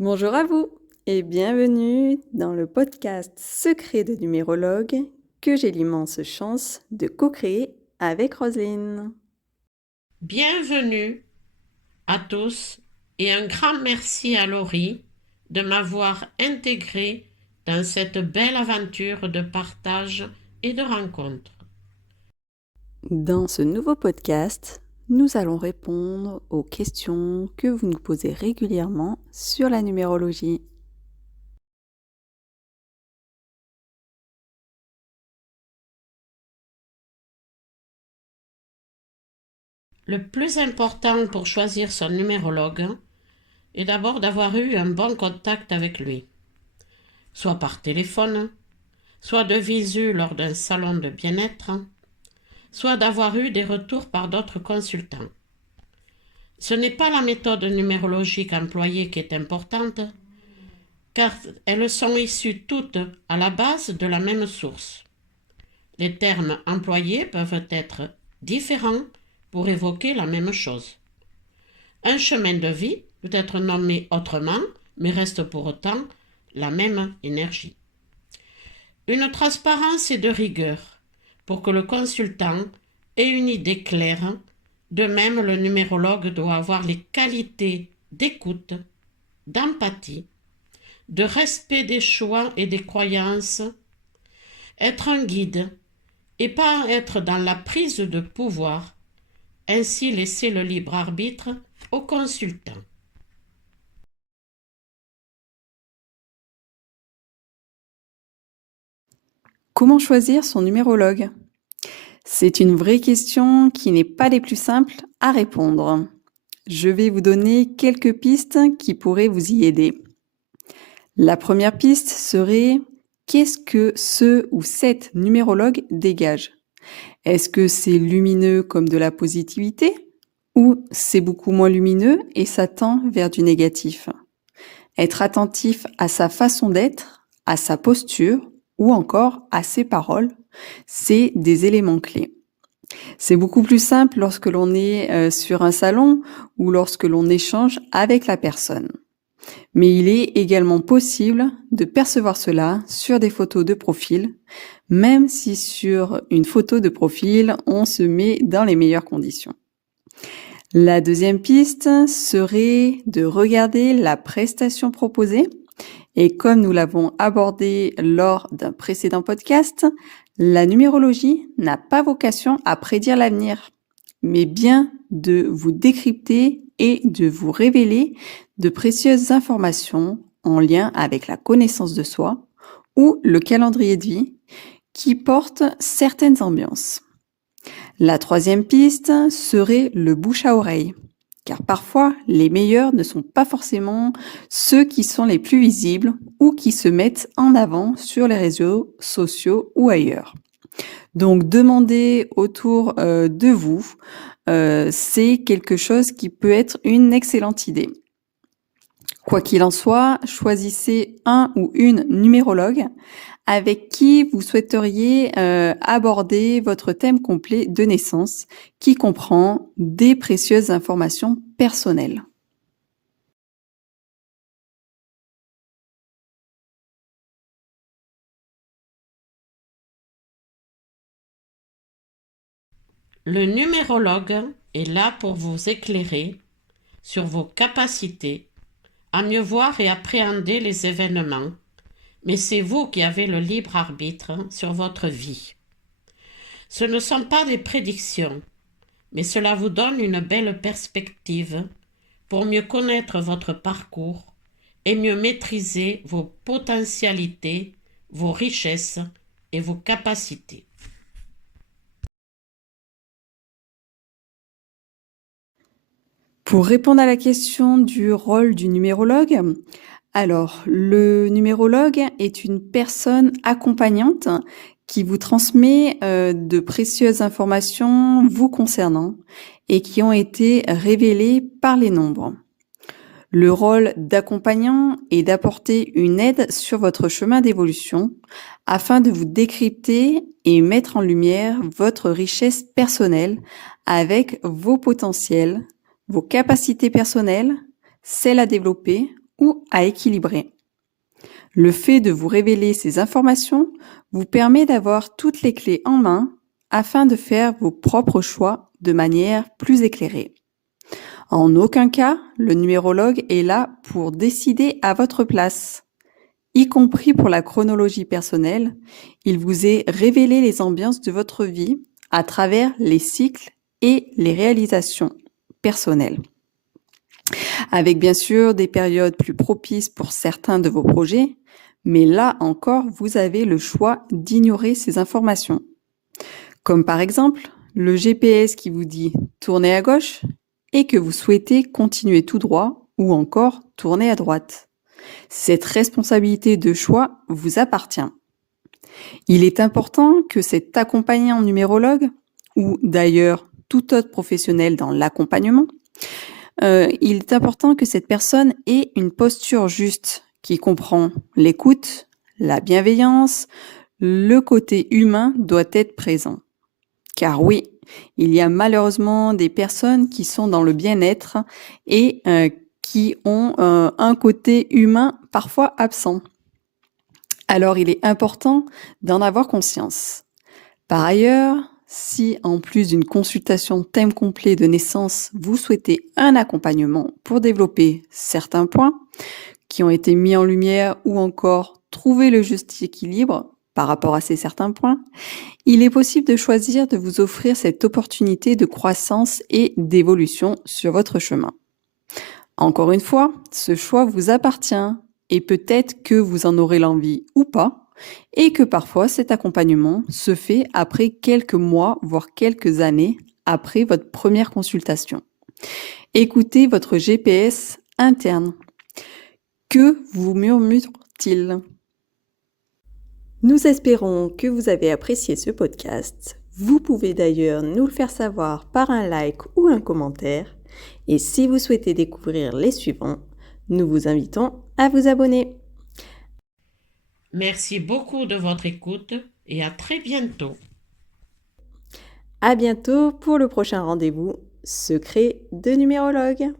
Bonjour à vous et bienvenue dans le podcast Secret de numérologue que j'ai l'immense chance de co-créer avec Roselyne. Bienvenue à tous et un grand merci à Laurie de m'avoir intégré dans cette belle aventure de partage et de rencontre. Dans ce nouveau podcast, nous allons répondre aux questions que vous nous posez régulièrement sur la numérologie. Le plus important pour choisir son numérologue est d'abord d'avoir eu un bon contact avec lui, soit par téléphone, soit de visu lors d'un salon de bien-être, soit d'avoir eu des retours par d'autres consultants. Ce n'est pas la méthode numérologique employée qui est importante, car elles sont issues toutes à la base de la même source. Les termes employés peuvent être différents pour évoquer la même chose. Un chemin de vie peut être nommé autrement, mais reste pour autant la même énergie. Une transparence et de rigueur pour que le consultant ait une idée claire. De même, le numérologue doit avoir les qualités d'écoute, d'empathie, de respect des choix et des croyances, être un guide et pas être dans la prise de pouvoir, ainsi laisser le libre arbitre au consultant. Comment choisir son numérologue? C'est une vraie question qui n'est pas des plus simples à répondre. Je vais vous donner quelques pistes qui pourraient vous y aider. La première piste serait: qu'est-ce que ce ou cette numérologue dégage? Est-ce que c'est lumineux comme de la positivité ou c'est beaucoup moins lumineux et ça tend vers du négatif? Être attentif à sa façon d'être, à sa posture ou encore à ses paroles, c'est des éléments clés. C'est beaucoup plus simple lorsque l'on est sur un salon ou lorsque l'on échange avec la personne. Mais il est également possible de percevoir cela sur des photos de profil, même si sur une photo de profil, on se met dans les meilleures conditions. La deuxième piste serait de regarder la prestation proposée. Et comme nous l'avons abordé lors d'un précédent podcast, la numérologie n'a pas vocation à prédire l'avenir, mais bien de vous décrypter et de vous révéler de précieuses informations en lien avec la connaissance de soi ou le calendrier de vie qui porte certaines ambiances. La troisième piste serait le bouche à oreille, car parfois les meilleurs ne sont pas forcément ceux qui sont les plus visibles ou qui se mettent en avant sur les réseaux sociaux ou ailleurs. Donc demander autour de vous, c'est quelque chose qui peut être une excellente idée. Quoi qu'il en soit, choisissez un ou une numérologue avec qui vous souhaiteriez aborder votre thème complet de naissance qui comprend des précieuses informations personnelles. Le numérologue est là pour vous éclairer sur vos capacités à mieux voir et appréhender les événements, mais c'est vous qui avez le libre arbitre sur votre vie. Ce ne sont pas des prédictions, mais cela vous donne une belle perspective pour mieux connaître votre parcours et mieux maîtriser vos potentialités, vos richesses et vos capacités. Pour répondre à la question du rôle du numérologue, alors le numérologue est une personne accompagnante qui vous transmet de précieuses informations vous concernant et qui ont été révélées par les nombres. Le rôle d'accompagnant est d'apporter une aide sur votre chemin d'évolution afin de vous décrypter et mettre en lumière votre richesse personnelle avec vos potentiels, vos capacités personnelles, celles à développer ou à équilibrer. Le fait de vous révéler ces informations vous permet d'avoir toutes les clés en main afin de faire vos propres choix de manière plus éclairée. En aucun cas, le numérologue est là pour décider à votre place. Y compris pour la chronologie personnelle, il vous est révélé les ambiances de votre vie à travers les cycles et les réalisations personnelles. Avec bien sûr des périodes plus propices pour certains de vos projets, mais là encore, vous avez le choix d'ignorer ces informations. Comme par exemple, le GPS qui vous dit tournez à gauche et que vous souhaitez continuer tout droit ou encore tourner à droite. Cette responsabilité de choix vous appartient. Il est important que cet accompagnant numérologue, ou d'ailleurs tout autre professionnel dans l'accompagnement, il est important que cette personne ait une posture juste qui comprend l'écoute, la bienveillance, le côté humain doit être présent. Car oui, il y a malheureusement des personnes qui sont dans le bien-être et qui ont un côté humain parfois absent. Alors il est important d'en avoir conscience. Par ailleurs, si en plus d'une consultation thème complet de naissance, vous souhaitez un accompagnement pour développer certains points qui ont été mis en lumière ou encore trouver le juste équilibre par rapport à ces certains points, il est possible de choisir de vous offrir cette opportunité de croissance et d'évolution sur votre chemin. Encore une fois, ce choix vous appartient et peut-être que vous en aurez l'envie ou pas, et que parfois cet accompagnement se fait après quelques mois, voire quelques années après votre première consultation. Écoutez votre GPS interne. Que vous murmure-t-il ? Nous espérons que vous avez apprécié ce podcast. Vous pouvez d'ailleurs nous le faire savoir par un like ou un commentaire. Et si vous souhaitez découvrir les suivants, nous vous invitons à vous abonner. Merci beaucoup de votre écoute et à très bientôt. À bientôt pour le prochain rendez-vous Secret de numérologue.